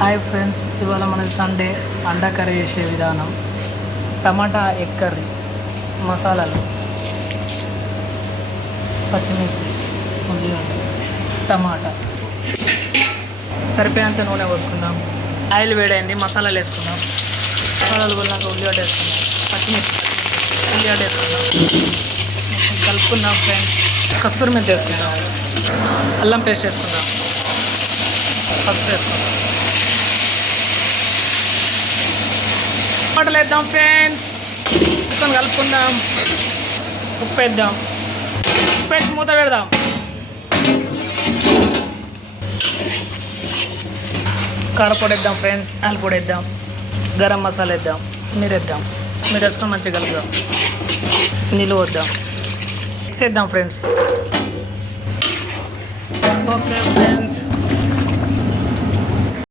Hi friends, ఇవాళ మన Sunday అండా కర్రీ చేసే విధానం. టమాటా ఎగ్ కర్రీ, మసాలాలు, పచ్చిమిర్చి, ఉల్లిగడ్డ, టమాటా, సరిపోయేంత నూనె పోసుకుందాం. ఆయిల్ వేడైంది, మసాలాలు వేసుకుందాం. మసాలాలు కొన్నాక ఉల్లిగడ్డ వేసుకుందాం, పచ్చిమిర్చి, ఉల్లిగడ్డ వేసుకుందాం, కలుపుకుందాం. ఫ్రెండ్స్, కస్తూరి మెంతి వేసుకుందాం, అల్లం పేస్ట్ వేసుకుందాం, పసుపు వేసుకుందాం, టమాటాలు వేద్దాం. ఫ్రెండ్స్, మొత్తం కలుపుకుందాం. ఉప్పు వేద్దాం, ఉప్పు వేసి మూత పెడదాం. కారపొడి వేద్దాం. ఫ్రెండ్స్, పొడి వేద్దాం, గరం మసాలా వేద్దాం, మీరు వేద్దాం. మీరు వేసుకొని మంచిగా కలుపుదాం. నీళ్ళు వద్దాం, మిక్స్ వేద్దాం. Friends, okay friends.